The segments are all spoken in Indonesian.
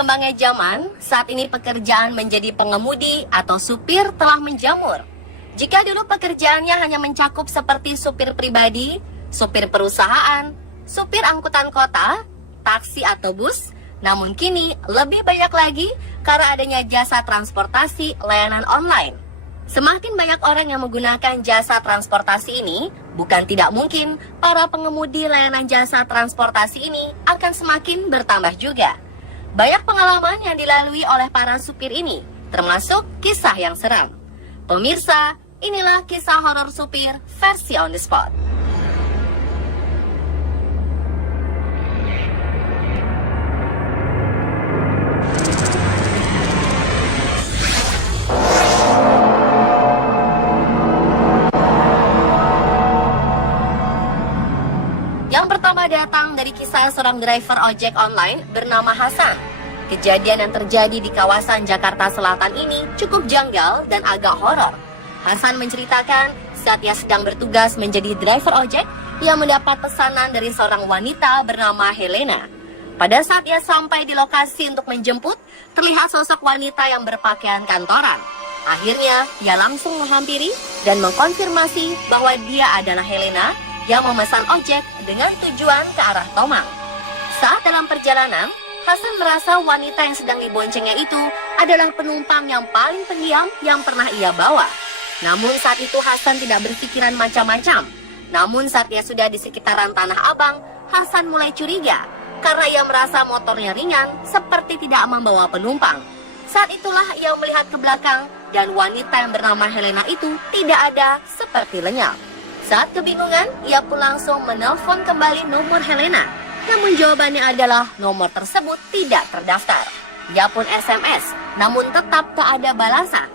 berkembangnya zaman, saat ini pekerjaan menjadi pengemudi atau supir telah menjamur. Jika dulu pekerjaannya hanya mencakup seperti supir pribadi, supir perusahaan, supir angkutan kota, taksi atau bus, namun kini lebih banyak lagi karena adanya jasa transportasi layanan online. Semakin banyak orang yang menggunakan jasa transportasi ini, bukan tidak mungkin para pengemudi layanan jasa transportasi ini akan semakin bertambah juga. Banyak pengalaman yang dilalui oleh para supir ini, termasuk kisah yang seram. Pemirsa, inilah kisah horor supir versi on the spot. Yang pertama datang dari kisah seorang driver ojek online bernama Hasan. Kejadian yang terjadi di kawasan Jakarta Selatan ini cukup janggal dan agak horor. Hasan menceritakan saat ia sedang bertugas menjadi driver ojek, ia mendapat pesanan dari seorang wanita bernama Helena. Pada saat ia sampai di lokasi untuk menjemput, terlihat sosok wanita yang berpakaian kantoran. Akhirnya, ia langsung menghampiri dan mengkonfirmasi bahwa dia adalah Helena yang memesan ojek dengan tujuan ke arah Tomang. Saat dalam perjalanan, Hasan merasa wanita yang sedang diboncengnya itu adalah penumpang yang paling pendiam yang pernah ia bawa. Namun saat itu Hasan tidak berpikiran macam-macam. Namun saat ia sudah di sekitaran Tanah Abang, Hasan mulai curiga karena ia merasa motornya ringan seperti tidak membawa penumpang. Saat itulah ia melihat ke belakang dan wanita yang bernama Helena itu tidak ada seperti lenyap. Saat kebingungan, ia pun langsung menelpon kembali nomor Helena. Namun jawabannya adalah nomor tersebut tidak terdaftar. Ia pun SMS, namun tetap tak ada balasan.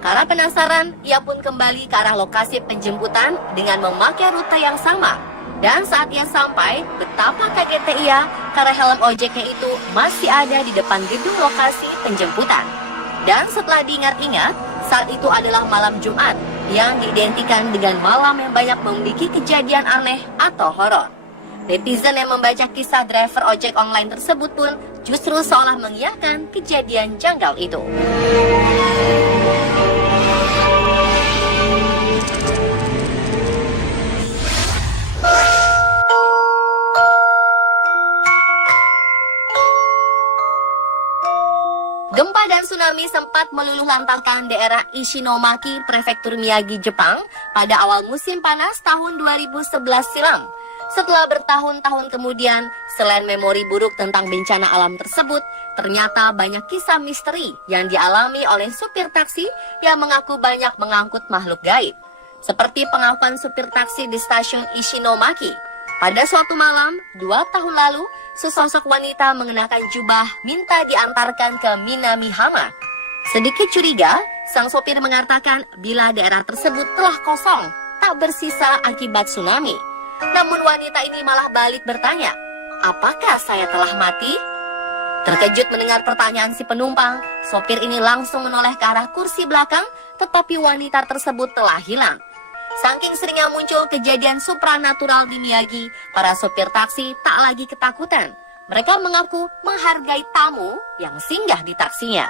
Karena penasaran, ia pun kembali ke arah lokasi penjemputan dengan memakai rute yang sama. Dan saat ia sampai, betapa kagetnya ia karena helm ojeknya itu masih ada di depan gedung lokasi penjemputan. Dan setelah diingat-ingat, saat itu adalah malam Jumat yang diidentikan dengan malam yang banyak memiliki kejadian aneh atau horor. Netizen yang membaca kisah driver ojek online tersebut pun justru seolah mengiyakan kejadian janggal itu. Gempa dan tsunami sempat meluluh lantahkan daerah Ishinomaki, Prefektur Miyagi, Jepang pada awal musim panas tahun 2011 silam. Setelah bertahun-tahun kemudian, selain memori buruk tentang bencana alam tersebut, ternyata banyak kisah misteri yang dialami oleh supir taksi yang mengaku banyak mengangkut makhluk gaib. Seperti pengakuan supir taksi di stasiun Ishinomaki. Pada suatu malam, 2 tahun lalu, sesosok wanita mengenakan jubah minta diantarkan ke Minamihama. Sedikit curiga, sang sopir mengatakan bila daerah tersebut telah kosong, tak bersisa akibat tsunami. Namun wanita ini malah balik bertanya, apakah saya telah mati? Terkejut mendengar pertanyaan si penumpang, sopir ini langsung menoleh ke arah kursi belakang, tetapi wanita tersebut telah hilang. Saking seringnya muncul kejadian supranatural di Miyagi, para sopir taksi tak lagi ketakutan. Mereka mengaku menghargai tamu yang singgah di taksinya.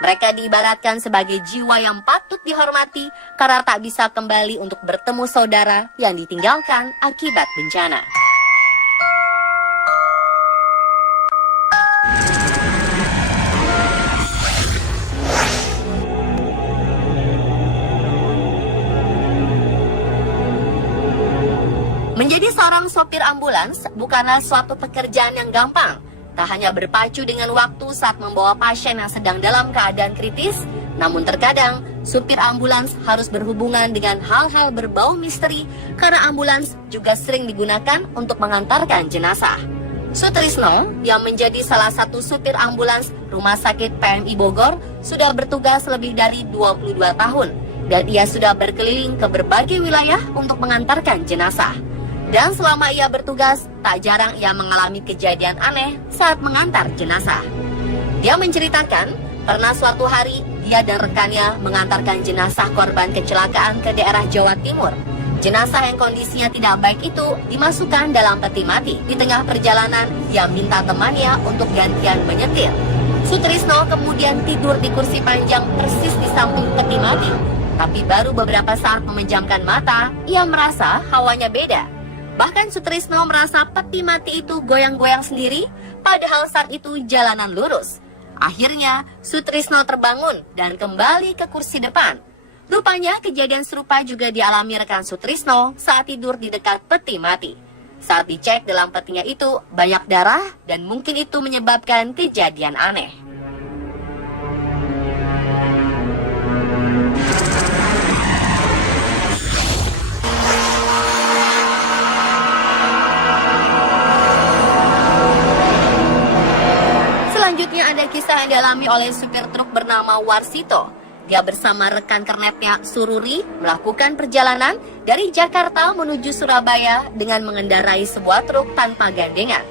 Mereka diibaratkan sebagai jiwa yang patut dihormati karena tak bisa kembali untuk bertemu saudara yang ditinggalkan akibat bencana. Menjadi seorang sopir ambulans bukanlah suatu pekerjaan yang gampang. Tak hanya berpacu dengan waktu saat membawa pasien yang sedang dalam keadaan kritis, namun terkadang supir ambulans harus berhubungan dengan hal-hal berbau misteri karena ambulans juga sering digunakan untuk mengantarkan jenazah. Sutrisno yang menjadi salah satu supir ambulans Rumah Sakit PMI Bogor sudah bertugas lebih dari 22 tahun dan ia sudah berkeliling ke berbagai wilayah untuk mengantarkan jenazah. Dan selama ia bertugas, tak jarang ia mengalami kejadian aneh saat mengantar jenazah. Dia menceritakan, pernah suatu hari dia dan rekannya mengantarkan jenazah korban kecelakaan ke daerah Jawa Timur. Jenazah yang kondisinya tidak baik itu dimasukkan dalam peti mati. Di tengah perjalanan, ia minta temannya untuk gantian menyetir. Sutrisno kemudian tidur di kursi panjang persis di samping peti mati. Tapi baru beberapa saat memejamkan mata, ia merasa hawanya beda. Bahkan Sutrisno merasa peti mati itu goyang-goyang sendiri, padahal saat itu jalanan lurus. Akhirnya, Sutrisno terbangun dan kembali ke kursi depan. Rupanya kejadian serupa juga dialami rekan Sutrisno saat tidur di dekat peti mati. Saat dicek dalam petinya itu banyak darah dan mungkin itu menyebabkan kejadian aneh. Selanjutnya ada kisah yang dialami oleh supir truk bernama Warsito. Dia bersama rekan kernetnya Sururi melakukan perjalanan dari Jakarta menuju Surabaya dengan mengendarai sebuah truk tanpa gandengan.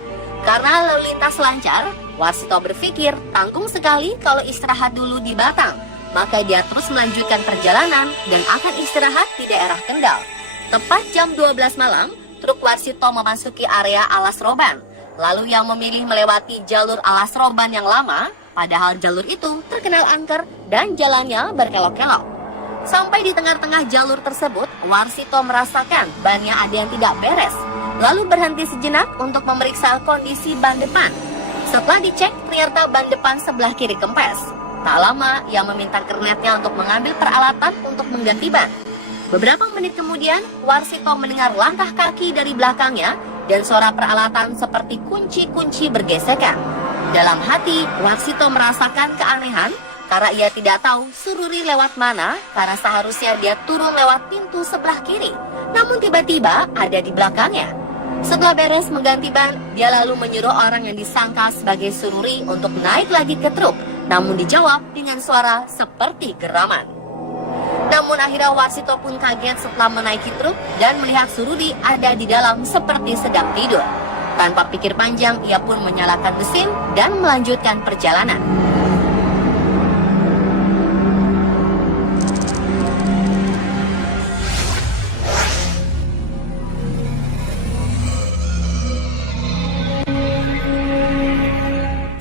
Karena lalu lintas lancar, Warsito berpikir tanggung sekali kalau istirahat dulu di Batang. Maka dia terus melanjutkan perjalanan dan akan istirahat di daerah Kendal. Tepat jam 12 malam, truk Warsito memasuki area Alas Roban. Lalu yang memilih melewati jalur Alas Roban yang lama, padahal jalur itu terkenal angker dan jalannya berkelok-kelok. Sampai di tengah-tengah jalur tersebut, Warsito merasakan bannya ada yang tidak beres. Lalu berhenti sejenak untuk memeriksa kondisi ban depan. Setelah dicek, ternyata ban depan sebelah kiri kempes. Tak lama, ia meminta kernetnya untuk mengambil peralatan untuk mengganti ban. Beberapa menit kemudian, Warsito mendengar langkah kaki dari belakangnya dan suara peralatan seperti kunci-kunci bergesekan. Dalam hati, Warsito merasakan keanehan karena ia tidak tahu Sururi lewat mana karena seharusnya dia turun lewat pintu sebelah kiri. Namun tiba-tiba ada di belakangnya. Setelah beres mengganti ban, dia lalu menyuruh orang yang disangka sebagai Sururi untuk naik lagi ke truk. Namun dijawab dengan suara seperti geraman. Namun akhirnya Warsito pun kaget setelah menaiki truk dan melihat Sururi ada di dalam seperti sedang tidur. Tanpa pikir panjang, ia pun menyalakan mesin dan melanjutkan perjalanan.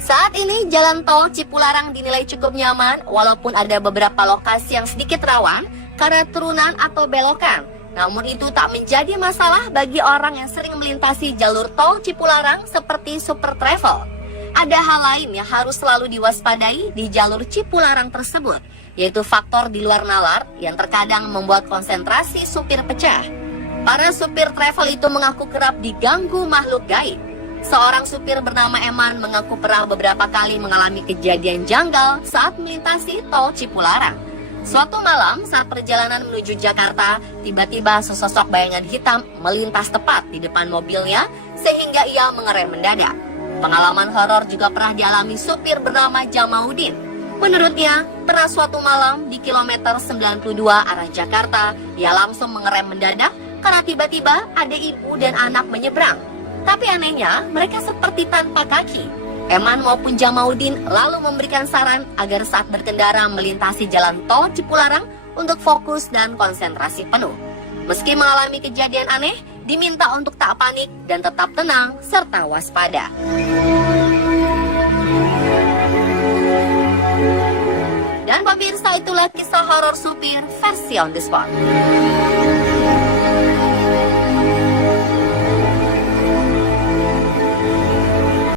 Saat ini jalan tol Cipularang dinilai cukup nyaman walaupun ada beberapa lokasi yang sedikit rawan karena turunan atau belokan. Namun itu tak menjadi masalah bagi orang yang sering melintasi jalur tol Cipularang seperti Super Travel. Ada hal lain yang harus selalu diwaspadai di jalur Cipularang tersebut, yaitu faktor di luar nalar yang terkadang membuat konsentrasi supir pecah. Para supir travel itu mengaku kerap diganggu makhluk gaib. Seorang supir bernama Eman mengaku pernah beberapa kali mengalami kejadian janggal saat melintasi tol Cipularang. Suatu malam saat perjalanan menuju Jakarta, tiba-tiba sesosok bayangan hitam melintas tepat di depan mobilnya sehingga ia mengerem mendadak. Pengalaman horor juga pernah dialami supir bernama Jamaudin. Menurutnya, pernah suatu malam di kilometer 92 arah Jakarta, ia langsung mengerem mendadak karena tiba-tiba ada ibu dan anak menyeberang. Tapi anehnya, mereka seperti tanpa kaki. Eman maupun Jamaudin lalu memberikan saran agar saat berkendara melintasi jalan tol Cipularang untuk fokus dan konsentrasi penuh. Meski mengalami kejadian aneh, diminta untuk tak panik dan tetap tenang serta waspada. Dan pemirsa, itulah kisah horor supir versi on the spot.